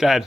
Dead.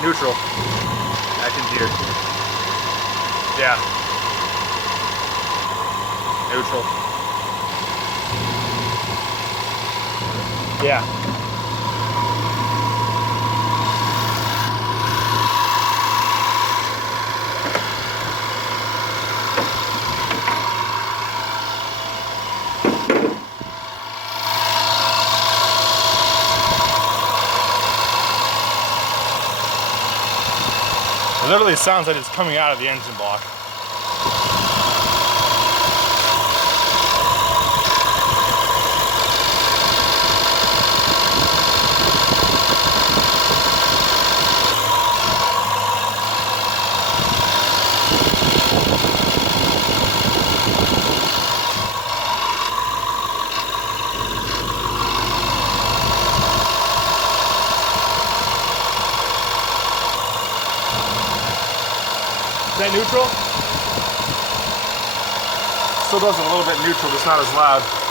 Neutral. Acting gear. Yeah. Neutral. Yeah. It literally sounds like it's coming out of the engine block. Is that neutral? Still does a little bit neutral, but it's not as loud.